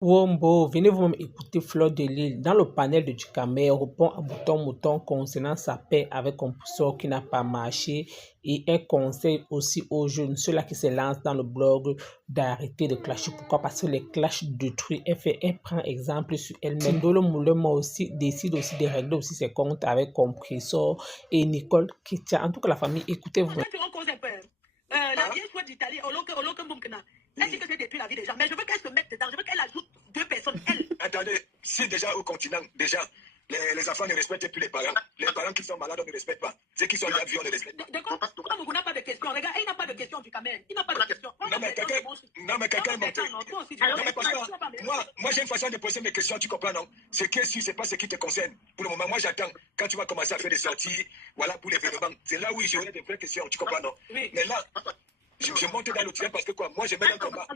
Wombo, venez vous-même écouter Fleur de Lille. Dans le panel de Ducamer, répond à mouton concernant sa paix avec un pousseur qui n'a pas marché et un conseil aussi aux jeunes, ceux-là qui se lancent dans le blog, d'arrêter de clasher. Pourquoi? Parce que les clashs détruisent. Elle prend exemple sur elle-même. Dolo Moulema aussi décide aussi de régler aussi ses comptes avec Compressor et Nicole Kitia. En tout cas, la famille, écoutez-vous. La vieille fois d'Italie, au local Mumkina, elle dit que c'est détruit la vie des gens. Mais je veux qu'elle se mette dedans. Je veux qu'elle ajoute 2 personnes. Elle. Attendez, si déjà au continent, déjà, les enfants ne respectent plus les parents. Les parents qui sont malades, on ne respecte pas. Ceux qui sont là, on ne respecte pas. D'accord. Pourquoi Mougou n'a pas de questions? Regarde, il n'a pas de questions du Cameroun. Il n'a pas de questions. Non, mais quelqu'un m'a dit. Moi, j'ai une façon de poser mes questions, tu comprends, non? Ce qui est sûr, c'est pas ce qui te concerne. Pour le moment, moi, j'attends. Quand tu vas commencer à faire des sorties, voilà, pour l'événement, c'est là où j'aurai des vraies questions, tu comprends, non? Oui. Mais là, je monte dans le tien parce que quoi? Moi, je mets un combat.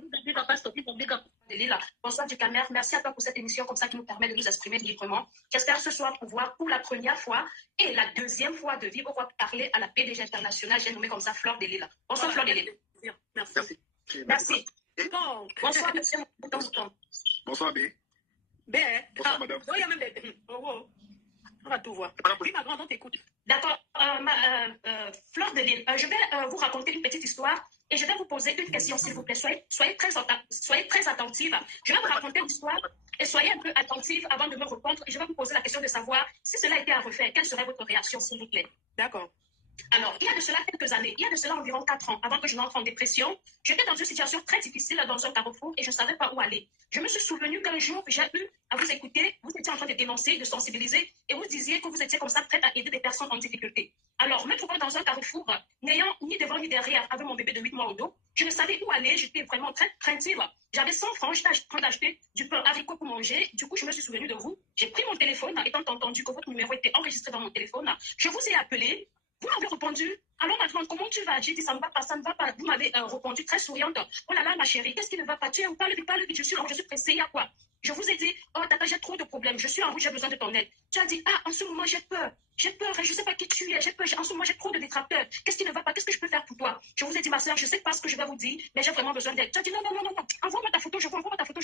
Bonsoir du Camer, merci à toi pour cette émission comme ça qui nous permet de nous exprimer librement. J'espère ce soir pouvoir pour la première fois et la deuxième fois de vivre parler à la PDG internationale. J'ai nommé comme ça Fleur de Lille. Bonsoir Fleur de Lille. Merci. Merci. Bonsoir monsieur Mouton. Bonsoir B. Bonsoir madame. Il y a même des... On va tout voir. Oui, ma grande, on t'écoute. D'accord. Fleur de Lille, je vais vous raconter une petite histoire et je vais vous poser une question, s'il vous plaît. Soyez très attentive. Je vais vous raconter une histoire et soyez un peu attentive avant de me répondre. Et je vais vous poser la question de savoir si cela était à refaire. Quelle serait votre réaction, s'il vous plaît? D'accord. Alors, il y a de cela quelques années, il y a de cela environ 4 ans, avant que je n'entre en dépression, j'étais dans une situation très difficile dans un carrefour et je ne savais pas où aller. Je me suis souvenu qu'un jour, j'ai eu à vous écouter, vous étiez en train de dénoncer, de sensibiliser et vous disiez que vous étiez comme ça prête à aider des personnes en difficulté. Alors, me trouvant dans un carrefour, n'ayant ni devant ni derrière, avec mon bébé de 8 mois au dos, je ne savais où aller, j'étais vraiment très craintive. J'avais 100 francs, j'étais en train d'acheter du pain haricot pour manger. Du coup, je me suis souvenu de vous. J'ai pris mon téléphone, étant entendu que votre numéro était enregistré dans mon téléphone. Je vous ai appelé. Vous m'avez répondu. Alors maintenant, comment tu vas? J'ai dit, ça ne va pas, ça ne va pas. Vous m'avez répondu très souriante. Oh là là, ma chérie, qu'est-ce qui ne va pas? Tu es où? Parle vite, je suis pressée, il y a quoi? Je vous ai dit, oh tata, j'ai trop de problèmes, je suis en route, j'ai besoin de ton aide. Tu as dit, ah, en ce moment, j'ai peur, et je ne sais pas qui tu es, j'ai peur, en ce moment, j'ai trop de détracteurs. Qu'est-ce qui ne va pas? Qu'est-ce que je peux faire pour toi? Je vous ai dit, ma soeur, je ne sais pas ce que je vais vous dire, mais j'ai vraiment besoin d'aide. Tu as dit, non, envoie-moi ta photo, je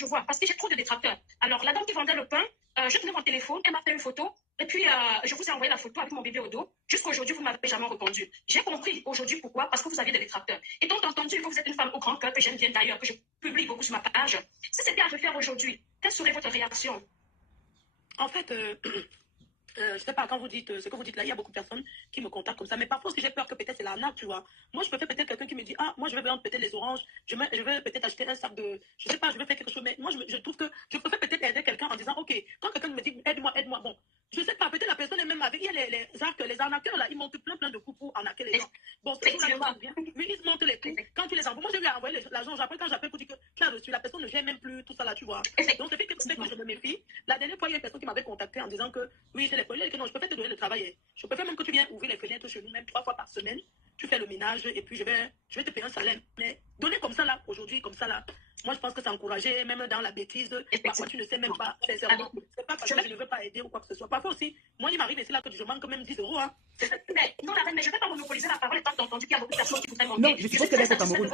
vois, parce que j'ai trop de détracteurs. Alors, la dame qui vendait le pain, je tenais mon téléphone, elle m'a fait une photo, et puis je vous ai envoyé la photo avec mon bébé au dos. Jusqu'à aujourd'hui, vous ne m'avez jamais répondu. J'ai compris aujourd'hui pourquoi, parce que vous aviez des détracteurs. Et donc, entendu que vous êtes une femme au grand cœur, que j'aime bien d'ailleurs, que je publie beaucoup sur ma page. Si c'était à refaire aujourd'hui, quelle serait votre réaction? En fait, je ne sais pas, quand vous dites ce que vous dites là, il y a beaucoup de personnes qui me contactent comme ça. Mais parfois, j'ai peur que peut-être c'est l'arnaque, tu vois. Moi, je préfère peut-être quelqu'un qui me dit, ah, moi, je vais vendre peut-être les oranges, je vais peut-être acheter un sac de, je sais pas, je vais faire quelque chose. Mais moi, je trouve que je préfère peut-être aider quelqu'un en disant, ok, quand quelqu'un me dit, aide-moi, bon, je sais pas, peut-être la personne est même avec, il y a les arnaqueurs là, ils montent plein de coups pour arnaquer les gens. Bon, c'est tout là, oui, ils montent les coups. Quand tu les envoies, moi, je lui ai envoyé l'argent, quand j'appelle pour dire que tu as reçu, la personne ne gère même plus tout ça là, tu vois. Donc, c'est fait que je me méfie. La dernière fois, il y a une personne qui m'avait contacté en disant que, oui, j'ai les fenêtres, que non, je peux faire te donner le travail. Je préfère même que tu viennes ouvrir les fenêtres chez nous, même 3 fois par semaine. Tu fais le ménage et puis je vais te payer un salaire. Mais donner comme ça là, aujourd'hui, comme ça là, moi je pense que c'est encouragé, même dans la bêtise. Parfois tu ne sais même pas. C'est pas parce que je ne veux pas aider ou quoi que ce soit. Parfois aussi, moi il m'arrive ici là que je manque même 10 euros. Hein. Mais non, mais je ne vais pas monopoliser la parole étant entendu qu'il y a beaucoup de personnes qui voudraient manquer. Non, je suppose qu'elle est au Cameroun,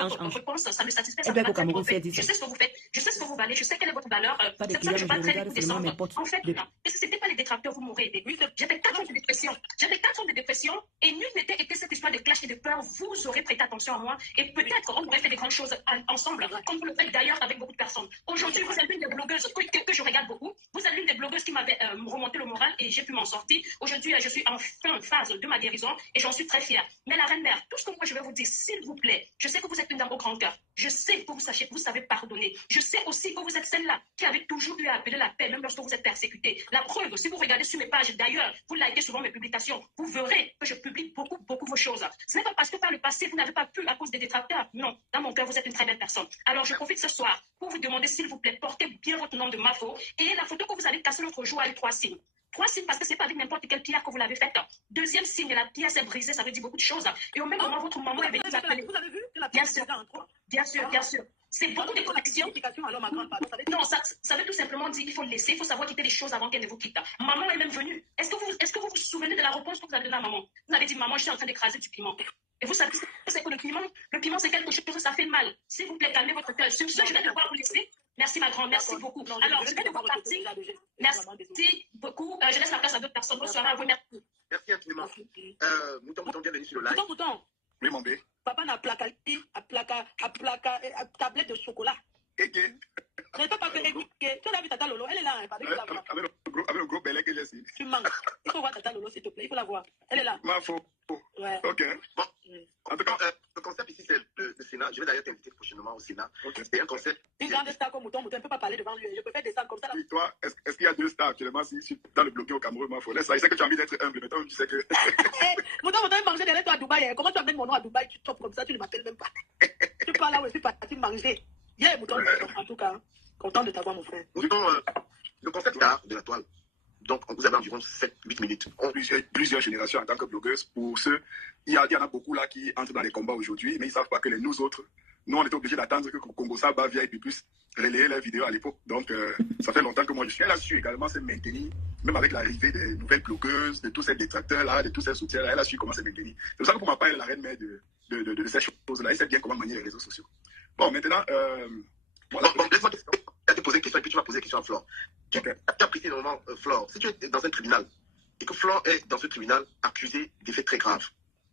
ça me satisfait. Elle est au Cameroun, c'est je sais ce que vous faites, je sais ce que vous valez, je sais quelle est votre valeur. Pas de C'est pour ça que je clients, ne je vais pas regarde très seulement mes descendre. potes. En fait, si ce n'était pas les détracteurs, vous m'aurez aidé. Oui, j'avais 4 ans de dépression. J'avais 4 ans de dépression et nul n'était été cette histoire de clash et de peur. Vous aurez prêté attention à moi et peut-être on aurait fait des grandes choses ensemble, comme vous le faites d'ailleurs avec beaucoup de personnes. Aujourd'hui, vous êtes l'une des blogueuses que je regarde beaucoup. Vous êtes l'une des blogueuses qui m'avait remonté le moral et j'ai pu m'en sortir. Aujourd'hui, je suis en fin phase de ma guérison et j'en suis très fière. Mais la reine mère, tout ce que moi je vais vous dire, s'il vous plaît, je sais que vous êtes une dame au grand cœur. Je sais que vous savez pardonner. Je sais aussi que vous êtes celle-là qui avait toujours eu à appeler la paix, même lorsque vous êtes persécutée. La preuve, si vous regardez sur mes pages, d'ailleurs, vous likez souvent mes publications, vous verrez que je publie beaucoup vos choses. Ce n'est pas parce que par le passé, vous n'avez pas pu à cause des détracteurs. Non, dans mon cœur, vous êtes une très belle personne. Alors, je profite ce soir pour vous demander, s'il vous plaît, portez bien votre nom de Mafo et la photo que vous avez cassée l'autre jour a eu 3 signes. 3 signes parce que c'est pas avec n'importe quelle pierre que vous l'avez faite. Deuxième signe, la pièce est brisée, ça veut dire beaucoup de choses. Et au même moment, votre maman est venue vous appeler. Vous avez vu que la Bien sûr, bien sûr. C'est beaucoup de connexions. Non, ça veut tout simplement dire qu'il faut le laisser, il faut savoir quitter les choses avant qu'elle ne vous quitte. Maman est même venue. Est-ce que vous vous souvenez de la réponse que vous avez donnée à maman? Vous avez dit, maman, je suis en train d'écraser du piment. Et vous savez, c'est que le piment c'est quelque chose, ça fait mal. S'il vous plaît, calmez votre cœur. Sur ce, je vais devoir vous laisser. Merci, ma grande. Merci beaucoup. Non, Alors, je vais devoir partir. Merci beaucoup. Je laisse la place à d'autres personnes. Bonsoir à vous. Merci. Merci infiniment. Mouton, bienvenue sur le live. Mouton. Oui, mon bé. Papa n'a placa tablette de chocolat. Et que? Ne pas que tu as vu Tata Lolo, elle est là. Avec le gros belé que j'ai ici. Tu manques. Il faut voir Tata Lolo, s'il te plaît. Il faut la voir. Elle est là. Ma faux. Ouais. Ok. Bon. En tout cas, le concept ici, c'est le Sénat. Je vais d'ailleurs t'inviter prochainement au Sénat. Okay. C'est un concept. Une grande star comme Mouton, ne peut pas parler devant lui. Je peux faire descendre comme ça. Oui, toi, est-ce qu'il y a 2 stars actuellement dans le bloqué au Cameroun? Ma faux. Ça, il sait que tu as envie d'être humble, mais toi, tu sais que. Mouton, il mangeait derrière toi à Dubaï. Comment tu amènes mon nom à Dubaï? Tu chopes comme ça, tu ne m'appelles même pas. Tu parles là où je suis parti manger. Yeah, Mouton, en tout cas, content de t'avoir, mon frère. Mouton, le concept de la toile. Donc, vous avez environ 7-8 minutes. Plusieurs générations en tant que blogueuse. Pour ceux, il y en a beaucoup là qui entrent dans les combats aujourd'hui, mais ils ne savent pas que nous autres, nous, on était obligés d'attendre que Congo Saba vienne et puis puisse relayer leurs vidéos à l'époque. Donc, ça fait longtemps que moi, je suis là-dessus également, c'est maintenu, même avec l'arrivée des nouvelles blogueuses, de tous ces détracteurs-là, de tous ces soutiens-là, elle a su comment c'est maintenu. C'est pour ça que pour ma part, elle est la reine-mère de ces choses-là. Elle sait bien comment manier les réseaux sociaux. Bon, maintenant, voilà. Bon, laisse-moi te poser une question et puis tu vas poser une question à Flore. Tu as pris le moment, Flore, si tu es dans un tribunal et que Flore est dans ce tribunal accusé des faits très graves,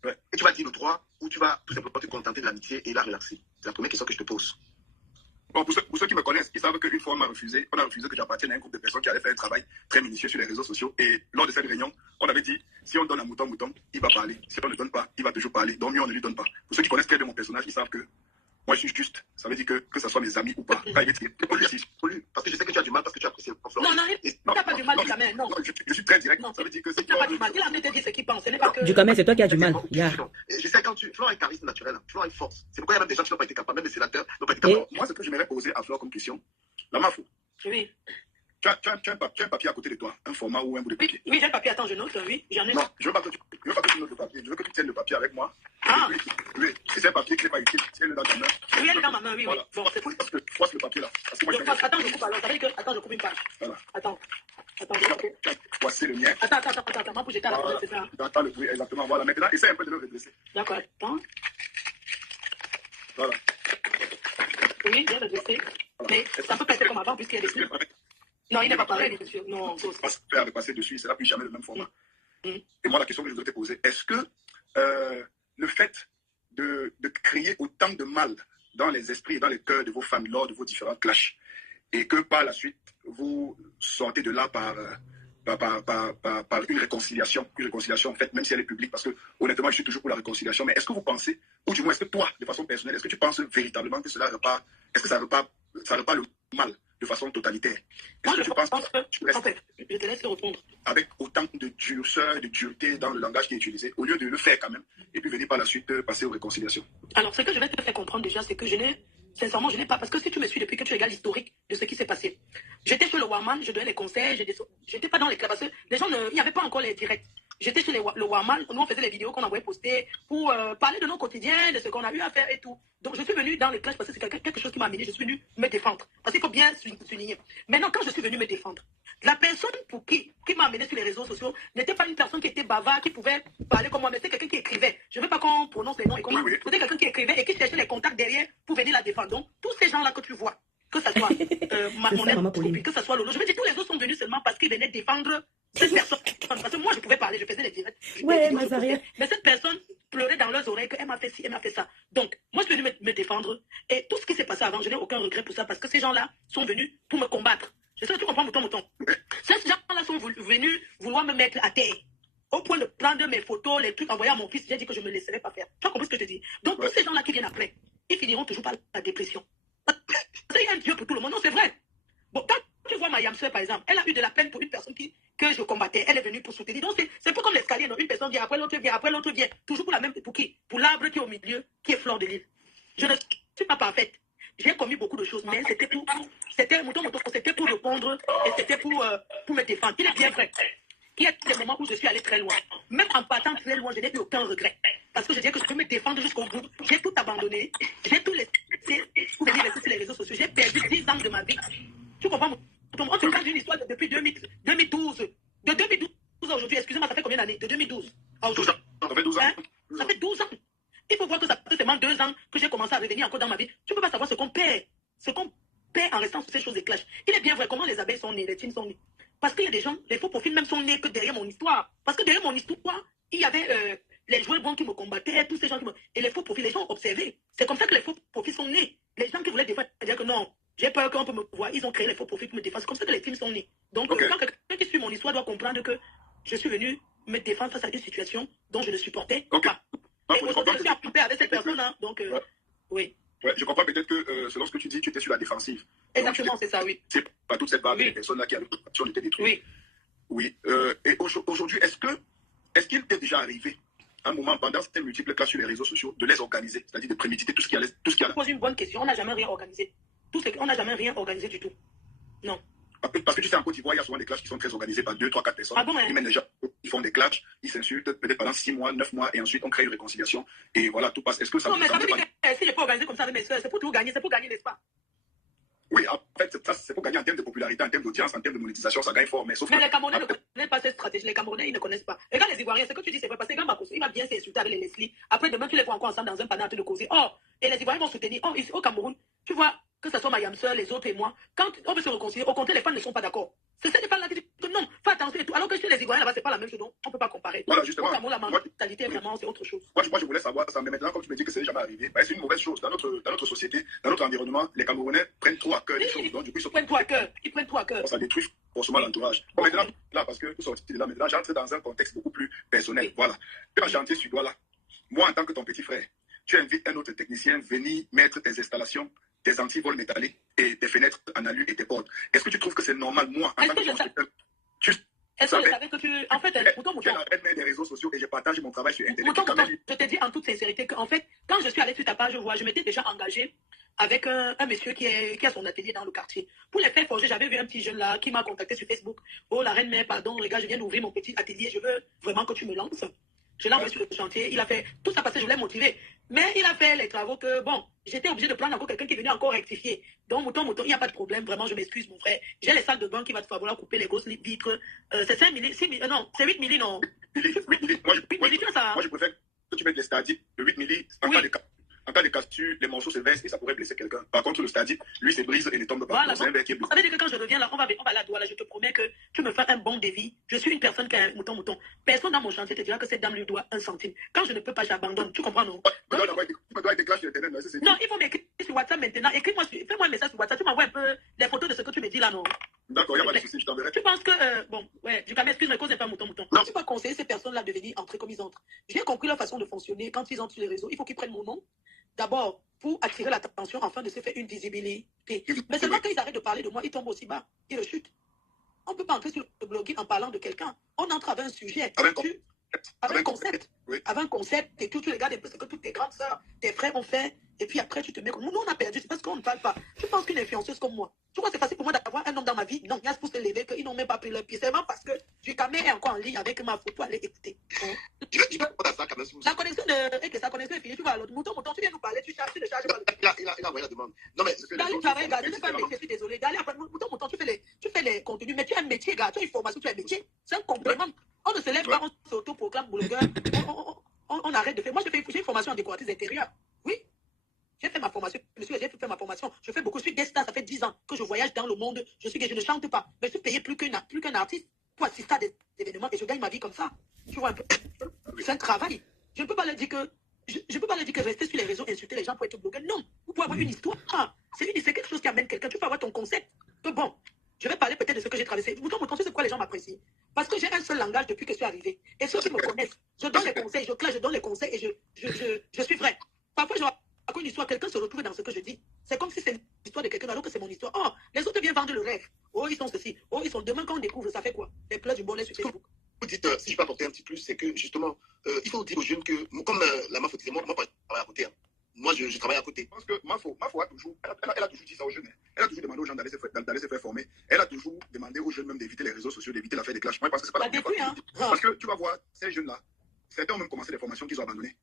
ouais. Et tu vas dire le droit ou tu vas tout simplement te contenter de l'amitié et la relaxer. C'est la première question que je te pose. Bon, pour ceux qui me connaissent, ils savent qu'une fois on a refusé que j'appartienne à un groupe de personnes qui allaient faire un travail très minutieux sur les réseaux sociaux. Et lors de cette réunion, on avait dit, si on donne à Mouton, il va parler. Si on ne donne pas, il va toujours parler. Donc mieux, on ne lui donne pas. Pour ceux qui connaissent très bien mon personnage, ils savent que moi, je suis juste. Ça veut dire que ce soit mes amis ou pas. Parce que je sais que tu as du mal parce que tu apprécies Flore. Non, tu n'as pas du mal, Ducamel. Non, je suis très direct. Ça veut dire que c'est tu n'as pas du mal. Il a envie de te dire ce qu'il pense. Ce n'est pas que. Ducamel, c'est toi qui as du mal. Je sais quand Flore est charisme naturel. Flore est force. C'est pourquoi il y a même des gens qui n'ont pas été capables, même des sénateurs n'ont pas été capables. Moi, ce que j'aimerais poser à Flore comme question, la Mafou. Oui. Tu as un papier à côté de toi, un format ou un bout de papier. Oui, j'ai le papier. Attends, je note. Oui, j'en ai. Non, je veux pas que tu notes le papier. Je veux que tu tiennes le papier avec moi. Ah. Oui. Si c'est un papier qui n'est pas utile, tiens-le dans ta main. Oui, elle est dans ma main, oui. Voilà. Bon, c'est fou. Force le papier là. Parce que moi, Attends, je coupe alors. Ça veut dire que. Attends, je coupe une page. Voilà. Attends, voici le mien. Attends, moi, pour jeter à la poubelle, c'est ça. J'entends le bruit, exactement. Voilà, maintenant, essaie un peu de le redresser. D'accord, attends. Voilà. Oui, je vais redresser. Mais ça peut passer comme avant, puisqu'il y a des trucs. Non, il n'est pas pareil, bien sûr. Non, faire de passer dessus, c'est là plus jamais le même format. Et moi, la question que je voudrais te poser, est-ce que le fait de créer autant de mal dans les esprits et dans les cœurs de vos familles lors de vos différents clashs, et que par la suite, vous sortez de là par une réconciliation en fait, même si elle est publique, parce que honnêtement, je suis toujours pour la réconciliation, mais est-ce que vous pensez, ou du moins, est-ce que toi, de façon personnelle, est-ce que tu penses véritablement que ça repart le mal de façon totalitaire? Moi, je pense que, en fait, je te laisse répondre. Avec autant de durceur, de dureté dans le langage qui est utilisé, au lieu de le faire quand même, et puis venir par la suite passer aux réconciliations. Alors, ce que je vais te faire comprendre déjà, c'est que sincèrement, je n'ai pas, parce que si tu me suis depuis que tu regardes l'historique de ce qui s'est passé, j'étais sur le Warman, je donnais les conseils, j'étais pas dans les clubs, parce que les gens, il n'y avait pas encore les directs. J'étais sur le Warman, nous on faisait les vidéos qu'on envoyait poster pour parler de nos quotidiens, de ce qu'on a eu à faire et tout. Donc je suis venu dans les clashs parce que c'est quelque chose qui m'a amené, je suis venu me défendre. Parce qu'il faut bien souligner. Maintenant, quand je suis venu me défendre, la personne qui m'a amené sur les réseaux sociaux n'était pas une personne qui était bavard, qui pouvait parler comme moi, mais c'était quelqu'un qui écrivait. Je ne veux pas qu'on prononce les noms et comment. C'était quelqu'un qui écrivait et qui cherchait les contacts derrière pour venir la défendre. Donc tous ces gens-là que tu vois, que ce soit que ce soit Lolo, je veux dire, tous les autres sont venus seulement parce qu'ils venaient défendre cette personne. Parce que moi, je pouvais parler, je faisais les directs. Ouais, Mazaria. Mais cette personne pleurait dans leurs oreilles qu'elle m'a fait ci, elle m'a fait ça. Donc, moi, je suis venu me défendre. Et tout ce qui s'est passé avant, je n'ai aucun regret pour ça parce que ces gens-là sont venus pour me combattre. Je sais que tu comprends, Mouton. Ces gens-là sont venus vouloir me mettre à terre. Au point de prendre mes photos, les trucs envoyés à mon fils, j'ai dit que je ne me laisserais pas faire. Tu as compris ce que je te dis? Donc, tous ces gens-là qui viennent après, ils finiront toujours par la dépression. Il y a un Dieu pour tout le monde. Non, c'est vrai. Bon, quand tu vois ma Yamsue, par exemple, elle a eu de la peine pour une personne que je combattais. Elle est venue pour soutenir. Donc, c'est pas comme l'escalier. Une personne vient, après l'autre vient, toujours pour la même. Pour qui? Pour l'arbre qui est au milieu, qui est Fleur de Lys. Je ne suis pas parfaite. J'ai commis beaucoup de choses, mais c'était pour répondre et c'était pour me défendre. Il est bien vrai. Il y a des moments où je suis allé très loin. Même en partant très loin, je n'ai eu aucun regret. Parce que je disais que je peux me défendre jusqu'au bout. J'ai tout abandonné. J'ai tout laissé pour venir rester sur les réseaux sociaux. J'ai perdu 10 ans de ma vie. Tu comprends? On te parle d'une histoire depuis 2012. De 2012 à aujourd'hui, excusez-moi, ça fait combien d'années? De 2012 à aujourd'hui. Ça fait 12 ans. Hein? Ça fait 12 ans. Il faut voir que ça fait seulement 2 ans que j'ai commencé à revenir encore dans ma vie. Tu ne peux pas savoir ce qu'on perd. Ce qu'on perds en restant sur ces choses et clash. Il est bien vrai comment les abeilles sont nées, les teams sont nés. Parce qu'il y a des gens, les faux profils même sont nés que derrière mon histoire. Parce que derrière mon histoire, il y avait les joueurs bons qui me combattaient, tous ces gens qui me... Et les faux profils, les gens ont observé. C'est comme ça que les faux profils sont nés. Les gens qui voulaient défendre, dire que non, j'ai peur qu'on peut me voir. Ils ont créé les faux profils pour me défendre. C'est comme ça que les teams sont nés. Donc, quand quelqu'un qui suit mon histoire doit comprendre que je suis venu me défendre face à une situation dont je ne supportais pas. Et aujourd'hui, je suis en paix avec cette personne-là. Donc, oui. Ouais, je comprends peut-être que selon ce que tu dis, tu étais sur la défensive. Exactement, c'est ça, oui. C'est pas toute cette vague de personnes-là qui avaient l'option de te détruire. Oui. Et aujourd'hui, est-ce qu'il t'est déjà arrivé un moment pendant ces multiples cas sur les réseaux sociaux de les organiser, c'est-à-dire de préméditer tout ce qui allait. Tu poses une bonne question. On n'a jamais rien organisé. On n'a jamais rien organisé du tout. Non. Parce que tu sais, en Côte d'Ivoire, il y a souvent des clashs qui sont très organisés par 2, 3, 4 personnes. Ah bon, Ils mènent les gens, ils font des clashs, ils s'insultent peut-être pendant 6 mois, 9 mois, et ensuite on crée une réconciliation. Et voilà, tout passe. Est-ce que ça non, mais ça veut dire que si je peux organiser comme ça avec mes soeurs, c'est pour tout gagner, c'est pour gagner, n'est-ce pas? Oui, en fait, ça, c'est pour gagner en termes de popularité, en termes d'audience, en termes de monétisation, ça gagne fort. Mais les Camerounais ne connaissent pas cette stratégie. Les Camerounais, ils ne connaissent pas. Et quand les Ivoiriens, ce que tu dis, c'est vrai, parce que quand Makosso, il va bien s'insulter avec les Leslie. Après, demain, tu les vois encore ensemble dans un panneau de causer. Oh, et les Ivoiriens vont soutenir. Oh, ici, au Cameroun, tu vois, que ce soit ma Yamseur, les autres et moi, quand on veut se réconcilier, au contraire, les fans ne sont pas d'accord. C'est ces fans-là qui disent que non, fais attention et tout. Alors que chez les Ivoiriens, là-bas, c'est pas la même chose, donc on ne peut pas comparer. Voilà, justement. Au Cameroun, la mentalité, vraiment, c'est autre chose. Moi, je voulais savoir ça, mais maintenant, comme tu me dis que c'est jamais arrivé, bah, c'est une mauvaise chose. Dans notre société, dans notre environnement, les Camerounais prennent trop à cœur les choses. Donc, du coup, ils prennent trop à cœur. Ils prennent trop à cœur. Ça détruit forcément l'entourage. Bon, maintenant, là, parce que tout sorti de là, maintenant, j'entre dans un contexte beaucoup plus personnel. Oui. Voilà. Tu as chantier sur toi là. Moi, en tant que ton petit frère, tu invites un autre technicien venir mettre tes installations, tes antivols métalliques et tes fenêtres en alu et tes portes. Est-ce que tu trouves que c'est normal, moi, en tant que ton est-ce que je savais que tu... En fait, j'ai l'arrêt des réseaux sociaux et je partage mon travail sur Internet. Je te dis en toute sincérité qu'en fait, quand je suis allée sur ta page, je m'étais déjà engagée avec un monsieur qui a son atelier dans le quartier. Pour les faire forger, j'avais vu un petit jeune là qui m'a contacté sur Facebook. Oh, la reine mère, pardon, les gars, je viens d'ouvrir mon petit atelier, je veux vraiment que tu me lances. Je l'ai envoyé sur le chantier, il a fait tout ça parce que je voulais motiver. Mais il a fait les travaux que, bon, j'étais obligée de prendre encore quelqu'un qui est venu encore rectifier. Donc, mouton, il n'y a pas de problème, vraiment, je m'excuse, mon frère. J'ai les salles de bain qui va te falloir couper les grosses vitres. C'est 5 milli, 6 milli, non, c'est 8 milli, non. 8 milli. Moi, je préfère que tu mettes les stadies de 8 milli en cas de cassure, les morceaux se versent et ça pourrait blesser quelqu'un. Par contre, le stadi, lui, se brise et ne tombe pas. Voilà, c'est un verre qui est blessé. Ça veut dire que quand je reviens là, on va aller à Douala, je te promets que tu me fais un bon devis. Je suis une personne qui a un mouton. Personne dans mon chantier te dira que cette dame lui doit 1 centime. Quand je ne peux pas, j'abandonne. Tu comprends, non? Tu me dois être clash sur Internet. Non, il faut m'écrire sur WhatsApp maintenant. Fais-moi un message sur WhatsApp. Tu m'envoies un peu les photos de ce que tu me dis là, non? D'accord, il n'y a pas de souci, je t'enverrai. Tu penses que, bon, ouais, du coup, excuse-moi, cause n'est pas mouton. Non, tu peux conseiller ces personnes-là de venir entrer comme ils entrent. J'ai compris leur façon de fonctionner. Quand ils entrent sur les réseaux, il faut qu'ils prennent mon nom. D'abord, pour attirer l'attention afin de se faire une visibilité. Mais seulement quand ils arrêtent de parler de moi, ils tombent aussi bas, ils rechutent. On ne peut pas entrer sur le blogging en parlant de quelqu'un. On entre avec un sujet, avec un concept. Oui. Avec un concept, et tu regardes un peu ce que toutes tes grandes sœurs, tes frères ont fait, et puis après tu te mets comme nous, on a perdu, c'est parce qu'on ne parle pas. Tu penses qu'une influenceuse comme moi, tu crois que c'est facile pour moi d'avoir un homme dans ma vie? Non, il y a ce pour se lever qu'ils n'ont même pas pris leur pied. C'est vraiment parce que Ducamé est encore en ligne avec ma photo, allez écouter. Je vais répondre à ça quand même. La connexion est finie, tu vas à l'autre. Mouton, tu viens nous parler, tu ne charges pas. Il a envoyé la demande. Non, mais Dans le travail, gars, je ne sais pas, mais je suis désolé. D'aller après, Mouton, tu fais les contenus, mais tu as un métier, gars, tu as une formation, tu as un métier. C'est un complément. On ne se lève pas, on s'auto-proclame blogueur. On arrête de faire. Moi, j'ai une formation en décoratrice intérieure. Oui. J'ai fait ma formation. Monsieur, j'ai fait ma formation. Je fais beaucoup. Je suis guest star. Ça fait 10 ans que je voyage dans le monde. Je ne chante pas. Mais je suis payé plus qu'un artiste pour assister à des événements et je gagne ma vie comme ça. Tu vois un peu. C'est un travail. Je ne peux pas leur dire que. Je peux pas leur dire que rester sur les réseaux, insulter les gens pour être blogueur. Non. Vous pouvez avoir une histoire. C'est quelque chose qui amène quelqu'un. Tu peux avoir ton concept. Que bon. Je vais parler peut-être de ce que j'ai traversé. Mouton, tu sais pourquoi les gens m'apprécient? Parce que j'ai un seul langage depuis que je suis arrivé. Et ceux qui me connaissent, je donne les conseils, je donne les conseils et je suis vrai. Parfois, je raconte une histoire, quelqu'un se retrouve dans ce que je dis. C'est comme si c'est l'histoire de quelqu'un alors que c'est mon histoire. Oh, les autres viennent vendre le rêve. Oh, ils sont ceci. Oh, ils sont demain quand on découvre, ça fait quoi? Les pleurs du bonnet sur Facebook. Vous dites, si je peux apporter un petit plus, c'est que justement, il faut dire aux jeunes que, comme la Mafo disait, moi, je travaille à côté. Moi, je travaille à côté. Parce que Mafo a toujours, elle a toujours dit ça aux jeunes. Elle a toujours demandé aux gens d'aller se faire former. Elle a toujours demandé aux jeunes même d'éviter les réseaux sociaux, d'éviter l'affaire des clashs. Moi, parce que c'est pas la première fois. Hein. Parce que tu vas voir, ces jeunes-là, certains ont même commencé des formations qu'ils ont abandonnées.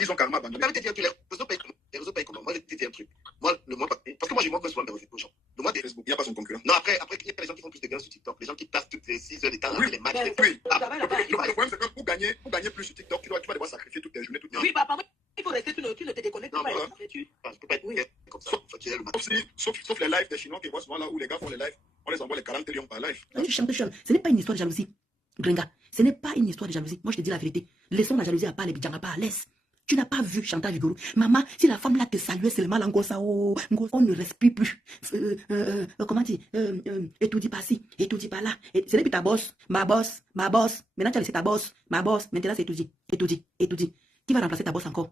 Ils ont carrément abandonné. Je vais te dire, les réseaux payent comment? Moi, je vais te dire un truc. Moi, le mois passé, parce que moi, je montre souvent mes aux gens. Le mois des Facebook, il n'y a pas son concurrent. Non, après, il y a les gens qui font plus de gains sur TikTok. Les gens qui passent toutes les 6 heures de temps avec les matchs. Oui. Le problème, c'est que pour gagner plus sur TikTok, tu vas devoir sacrifier toutes tes journées, toutes tes Oui, papa, il faut rester, tu ne te déconnectes pas. Je ne peux pas être comme ça. Sauf les lives des Chinois rentrerions par live. Tu chantes. Ce n'est pas une histoire de jalousie. Gringa, ce n'est pas une histoire de jalousie. Moi, je te dis la vérité. Laissons la jalousie à part les bidjanga, pas à l'aise. Tu n'as pas vu Chantal Vigoro. Maman, si la femme là te saluait seulement l'angossa, on ne respire plus. Comment dire et tout dit pas ci, et tout dit pas là. Ce n'est plus ta bosse, ma bosse. Maintenant, tu as laissé ta bosse, ma bosse. Maintenant, c'est tout dit. Qui va remplacer ta bosse encore?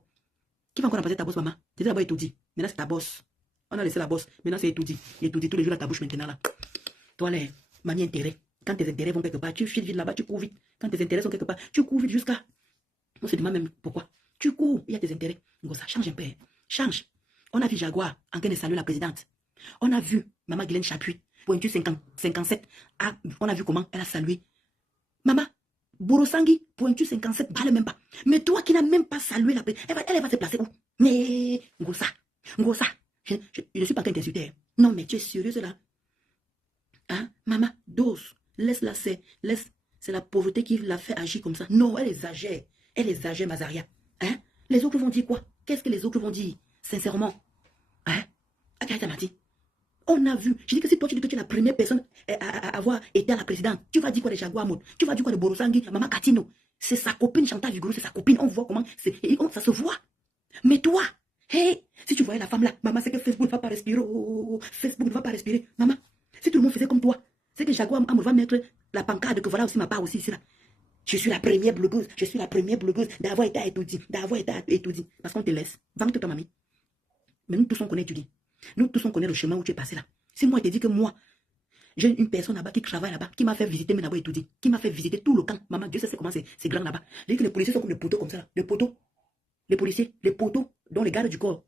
Qui va encore remplacer ta bosse, maman? C'était d'abord et tout dit. Maintenant, c'est ta bosse. On a laissé la bosse. Maintenant, c'est tout dit. Et tout dit tous les jours à ta bouche maintenant là. Toi, les manies intérêts. Quand tes intérêts vont quelque part, tu files vite là-bas, tu cours vite. Quand tes intérêts sont quelque part, tu cours vite jusqu'à. On se demande même pourquoi. Tu cours, il y a tes intérêts. Ça change un peu. Change. On a vu Jaguar en train de saluer la présidente. On a vu Maman Guylaine Chapuis, pointu 57. On a vu comment elle a salué. Maman Borosangui, pointu 57, parle même pas. Mais toi qui n'as même pas salué la présidente, elle va se placer où? Mais Ngosa. Je ne suis pas en train d'insulter. Non, mais tu es sérieuse là? Hein? Maman, dose. Laisse-la, c'est la pauvreté qui l'a fait agir comme ça. Non, elle exagère. Mazaria. Hein? Les autres vont dire quoi? Qu'est-ce que les autres vont dire? Sincèrement. Hein? Akayata m'a dit. On a vu. Je dis que si toi tu dis que tu es la première personne à avoir été à la présidente, tu vas dire quoi de Jaguar Mode? Tu vas dire quoi de Borosangui, Maman Katino? C'est sa copine Chantal Vigoro, c'est sa copine. On voit comment ça se voit. Mais toi, hey, si tu voyais la femme là, maman, c'est que Facebook ne va pas respirer. Facebook ne va pas respirer. Maman, si tout le monde faisait comme toi, c'est que Jaguar Mode va mettre la pancarte que voilà aussi ma part aussi ici là. Je suis la première blogueuse d'avoir été à étudier, Parce qu'on te laisse. Vends-toi ta mamie. Mais nous tous on connaît étudier. Nous tous on connaît le chemin où tu es passé là. Si moi je te dis que moi, j'ai une personne là-bas qui travaille là-bas, qui m'a fait visiter mes là-bas étudier, qui m'a fait visiter tout le camp. Maman, Dieu sait comment c'est grand là-bas. Je dis que les policiers sont comme des poteaux comme ça là. Les policiers, les poteaux, dont les gardes du corps.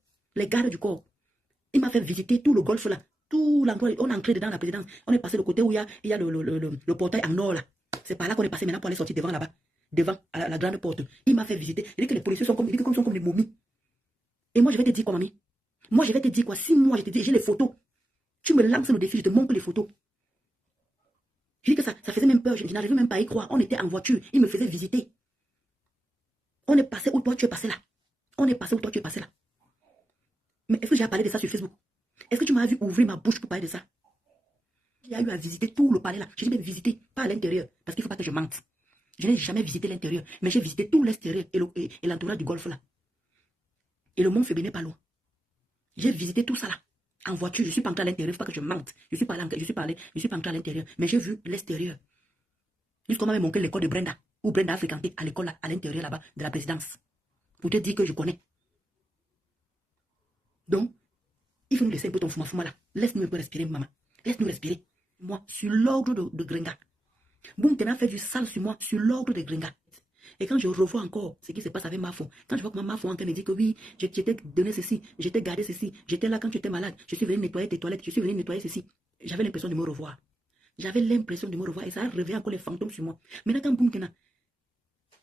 Il m'a fait visiter tout le golfe là. Tout l'endroit, on est entré dedans la présidence. On est passé le côté où il y a le portail en or là. C'est par là qu'on est passé maintenant pour aller sortir devant là-bas. Devant à la grande porte. Il m'a fait visiter. Il dit que les policiers sont comme des momies. Et moi, je vais te dire quoi, mamie? Moi, je vais te dire quoi? Si moi, je te dis, j'ai les photos. Tu me lances le défi, je te montre les photos. Je dis que ça faisait même peur. Je n'arrivais même pas à y croire. On était en voiture. Il me faisait visiter. On est passé où toi, tu es passé là. Mais est-ce que j'ai parlé de ça sur Facebook? Est-ce que tu m'as vu ouvrir ma bouche pour parler de ça? Il y a eu à visiter tout le palais là. Je dis même visiter, pas à l'intérieur, parce qu'il ne faut pas que je mente. Je n'ai jamais visité l'intérieur, mais j'ai visité tout l'extérieur et l'entourage du golfe là. Et le mont Fébené pas loin. J'ai visité tout ça là. En voiture, je suis pas entré à l'intérieur, il ne faut pas que je mente. Je suis pas entré à l'intérieur, mais j'ai vu l'extérieur. Jusqu'à m'a montré l'école de Brenda, où Brenda a fréquenté à l'école à l'intérieur là-bas de la présidence. Pour te dire que je connais. Donc, il faut nous laisser un peu ton fuma là. Laisse-nous un peu respirer, maman. Laisse-nous respirer. Moi, sur l'ordre de Gringa. Boum, tu as fait du sale sur moi, sur l'ordre de Gringa. Et quand je revois encore ce qui se passe avec Mafo, quand je vois comment Mafo me dit que oui, je t'ai donné ceci, je t'ai gardé ceci, j'étais là quand tu étais malade, je suis venu nettoyer tes toilettes, je suis venu nettoyer ceci. J'avais l'impression de me revoir. Et ça a réveillé encore les fantômes sur moi. Maintenant, quand Boum,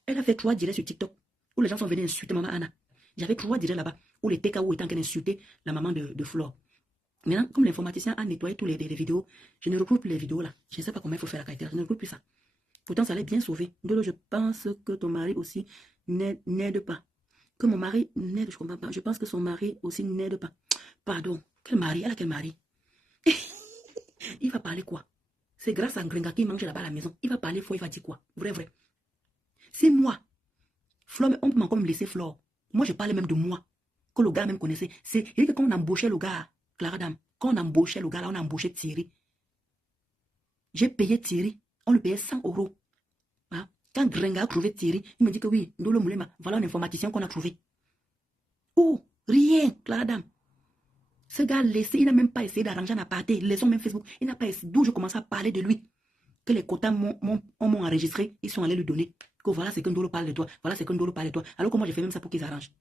elle a fait 3 directs sur TikTok où les gens sont venus insulter maman Anna. J'avais 3 directs là-bas où les TKO étaient en train d'insulter la maman de Flore. Maintenant, comme l'informaticien a nettoyé tous les vidéos, je ne regroupe plus les vidéos là. Je ne sais pas comment il faut faire la caractère, je ne regroupe plus ça. Pourtant, ça allait bien sauver. Dolo, je pense que ton mari aussi n'aide pas. Que mon mari n'aide, je comprends pas. Je pense que son mari aussi n'aide pas. Pardon, quel mari? Elle a quel mari? Il va parler quoi? C'est grâce à Gringa qui mange là-bas à la maison. Il va parler faux, il va dire quoi? Vrai. C'est moi. Flore, on peut encore me laisser Flore. Moi, je parlais même de moi. Que le gars même connaissait. Il dit que quand on embauchait le gars, Clara Dame, quand on embauchait le gars là, on a embauché Thierry. J'ai payé Thierry. On lui payait 100 €. Hein? Quand Gringa a trouvé Thierry, il me dit que oui, Ndolo Moulema, voilà un informaticien qu'on a trouvé. Oh, rien, Clara Dame. Ce gars laissé, il n'a même pas essayé d'arranger un aparté. Laissons même Facebook. Il n'a pas essayé. D'où je commence à parler de lui. Que les quotas m'ont enregistré. Ils sont allés lui donner. Que voilà, c'est que Ndolo parle de toi. Alors que moi, j'ai fait même ça pour qu'ils arrangent.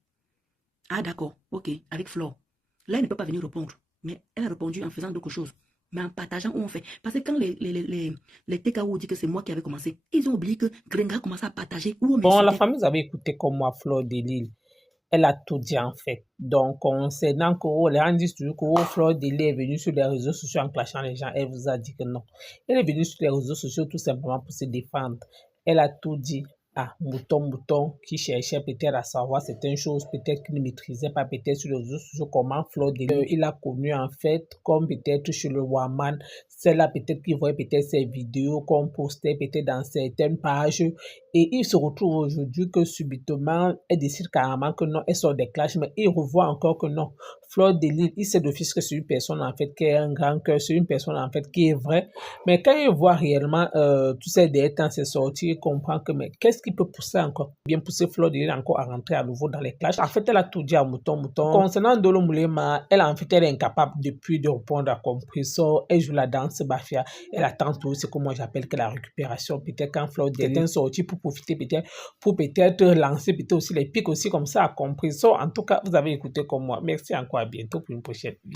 Ah, d'accord. Ok. Avec Flore. Là, elle ne peut pas venir répondre. Mais elle a répondu en faisant d'autres choses. Mais en partageant où on fait. Parce que quand les TKO disent que c'est moi qui avais commencé, ils ont oublié que Gringa a commencé à partager. Bon, la famille, vous avez écouté comme moi, Flore Delisle. Elle a tout dit en fait. Donc, concernant que les gens disent toujours que Flore Delisle est venue sur les réseaux sociaux en clashant les gens, elle vous a dit que non. Elle est venue sur les réseaux sociaux tout simplement pour se défendre. Elle a tout dit. Ah, Mouton, qui cherchait peut-être à savoir certaines choses, peut-être qu'il ne maîtrisait pas, peut-être sur les réseaux sociaux, comment Flore Delisle, il a connu en fait, comme peut-être chez le Waman, celle-là peut-être qui voyait peut-être ces vidéos qu'on postait peut-être dans certaines pages et il se retrouve aujourd'hui que subitement elle décide carrément que non, elle sort des clashs, mais il revoit encore que non, Fleur de Lys, il sait d'office que c'est une personne en fait qui a un grand cœur, c'est une personne en fait qui est vraie, mais quand il voit réellement tous ces derniers temps ses sorties, il comprend que mais qu'est-ce qui peut pousser encore, bien pousser Fleur de Lys encore à rentrer à nouveau dans les clashs. En fait, elle a tout dit à Mouton. Concernant Dolo Moulema, elle en fait elle est incapable depuis de répondre à Compressor, elle joue la danse Bafia, elle attend tout ce que moi j'appelle que la récupération, peut-être quand Fleur de Lys est sortie pour profiter peut-être, pour peut-être lancer peut-être aussi les pics aussi comme ça à Compressor. En tout cas, vous avez écouté comme moi. Merci encore, à bientôt pour une prochaine vidéo.